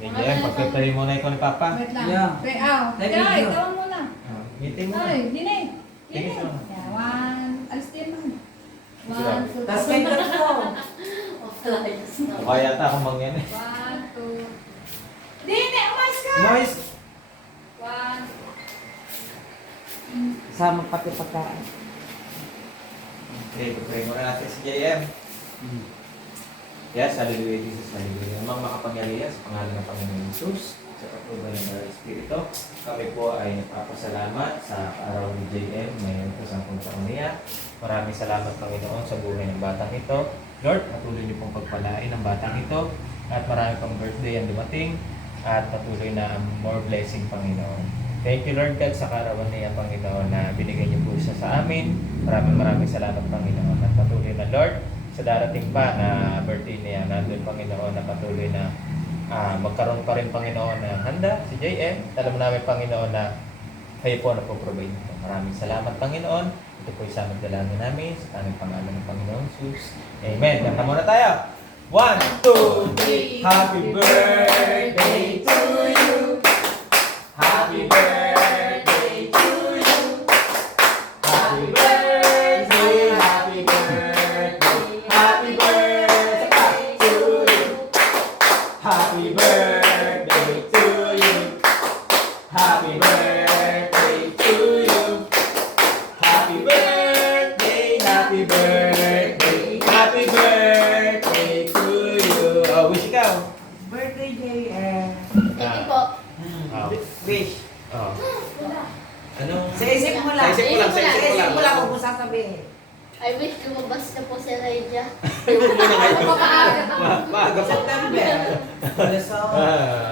Yan, pagpipili muna ikaw ni Papa. Wait lang. Yeah. Wait, aw. Thank Ay, you. tawag muna. Meeting muna. Ay, dine. Tingin Dine. mo. Yeah, one. Alis din man. One, two, Tapos kayo na po. Mukha yata akong mangyan eh. One, two. Dine, umayos ka! Mais! One. Sama pati pagkain. Okay, pagpili muna natin si JM. Yes, hallelujah, Jesus, hallelujah. Amang makapangyarihan sa pangalan ng Panginoon Jesus, sa pagpapaloob ng Banal Espiritu, kami po ay nagpapasalamat sa araw ni JM ngayon po sa 10 taon niya. Maraming salamat, Panginoon, sa buhay ng batang ito. Lord, patuloy niyo pong pagpalain ng batang ito at marami pang birthday ang dumating at patuloy na more blessing, Panginoon. Thank you, Lord God, sa karawan niya, Panginoon, na binigay niyo po siya sa amin. Maraming salamat, Panginoon. At patuloy na, Lord, sa darating pa na birthday niya, nandun, Panginoon, na patuloy na magkaroon pa rin, Panginoon, na handa si JM. Alam namin, Panginoon, na kayo po na po-provide nito. Maraming salamat, Panginoon. Ito po isang magdalangin namin sa tanging pangalan ng Panginoon Jesus. Amen. Kanta muna tayo. 1, 2, 3. Happy birthday to you. Happy birthday to you. Happy birthday, happy birthday, happy birthday to you. Happy birthday to you. Happy birthday to you. Happy birthday, happy birthday, happy birthday to you. Oh, wish ikaw. Birthday JM. Thank you po. Wish. Oh. Anong? Sa isip mo lang. Sa isip mo lang, sa isip mo lang. kung kung sasabihin. I wish lumabas na po si Raja. Maaga pa. September. Malusog.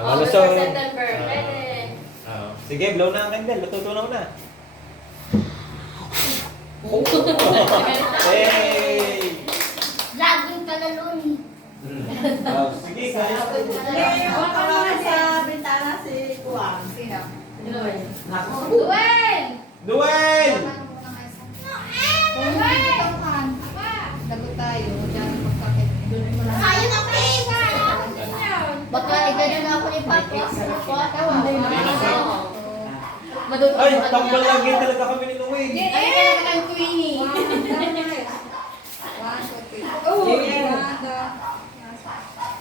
Malusog. September. Pwede. Sige, blow na ang candle. Matutunaw na. Hey! Laging talalon. Sige, kaya. Baka muna sa bintana si Kuwang. Sino? Naku. Duel! Duel! Lagot tayo. Diyan magkakit. Kaya na pizza! Baka igano na ako ni Papa. Ay, tambal lagi talaga kami ni Noe. Ay, kaya naman ang Queenie. One, two, three. Oh,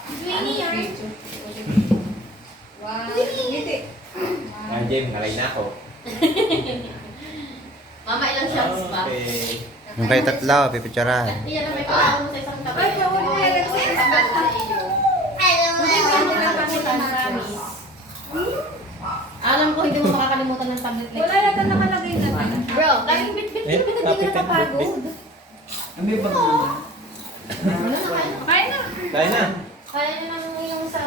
Queenie, yarn. One, ngiti. Yan, Jem, nalay na ako. Mama, ilang shots pa? Okay. Yung kayo tatlo, pipicturean. Iyan na may kailangan mo sa isang tabi. Ay, nawala na yan. Alam ko hindi mo makakalimutan ng tablet Wala yata nakalagay na. Bro, laging bit-bit Eh, hindi ka napapagod. May bag naman. Kaya na. Kaya na. Kaya nyo naman yung sa...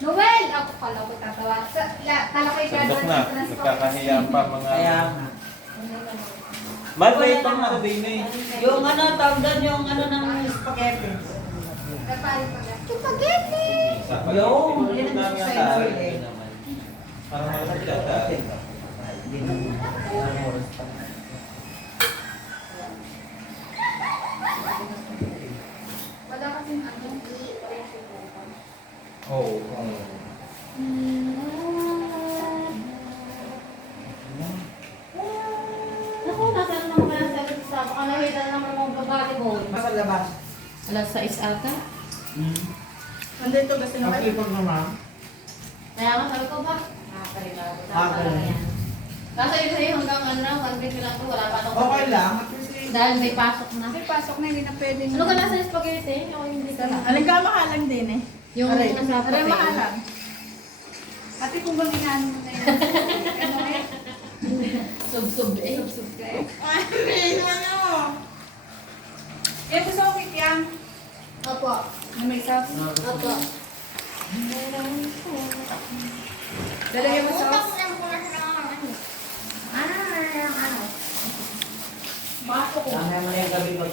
Noel! Ako pala ko tatawa. Kala ko Sandok na. Nagkakahiya pa mga... Kaya nga. Mal, may itong ano din eh. Yung ano, tawag doon yung ano ng spaghetti. Spaghetti! Yung, yun ang sa inyo eh. Parang malaki data. Wala kasing ano. Oo. Naku, nasaan naman kaya sa akin sa... Baka nakita na naman mga babae Masa labas. Alas 6 ata? Nandito kasi naman. Ang ipag naman. Kaya nga sabi ko ba? Nakakalimutan ko. Ah, Tama lang yan. Kaso yun sa'yo hanggang ano, 1 week lang to, wala pa itong Okay lang. At least Dahil may pasok na. Kasi pasok na, hindi na pwede Ano ka nasa spaghetti? Ako hindi ka na. Aling ka mahalang din eh. Yung Aray. nasa Aling papel. mahalang. Ate, kung gamingan mo na yun. Ano eh? Sub-sub eh. Subscribe. Ay, ano? Ito sa okit yan. Opo. Na may sauce. Opo. Lalagyan mo sauce. Ah, ano? Tama mo na yung gabi ko.